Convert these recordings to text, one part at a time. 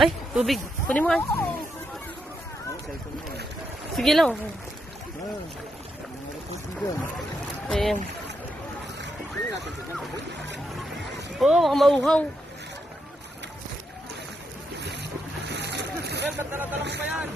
Ay, tubig. Kunin mo nga. Sige lang. Ayan. Oo, baka mauhaw. Dala-dala mo pa yan.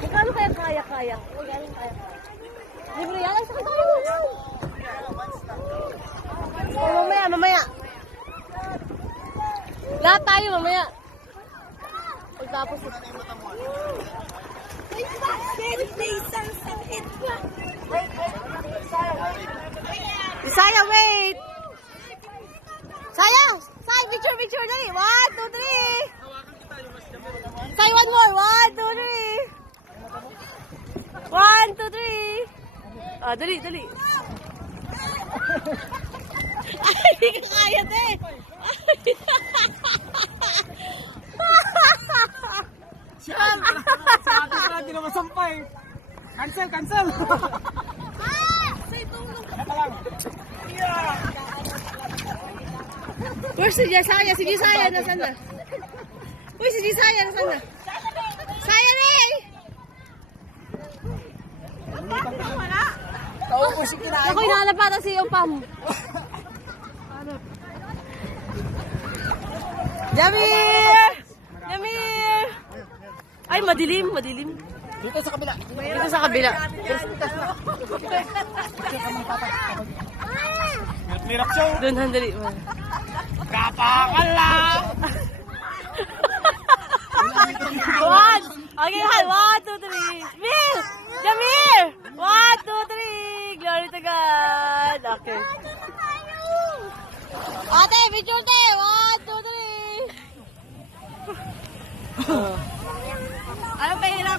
Magkano kaya kaya-kaya? Magkano kaya-kaya? Libre yan? Ay, sakit tayo. Oh, mamaya. Lahat tayo, mamaya. Pagtapos. Isaya, wait! Sayang! Say, picture, dali! 1, 2, 3! Say, one more! 1, 2, 3! 1, 2, 3! Ah, dali! Ay, hindi ka kaya, te! Sa hindi naman sampay. Cancel. Where's si Jisaya? Si Jisaya, nasan na? Uy, si Jisaya, nasan na? Saya, Ray! Ako, inaanapatan si yung Pam. Jamir! Ay, madilim. Dito sa kabila. Dito sa kabila. Mirap show. Doon, handali. Kapakala. One! Okay, 1, 2, 3. Bill! Jamir! 1, 2, 3. Glory to God. Okay. Ate, picture te! 1, 2, 3.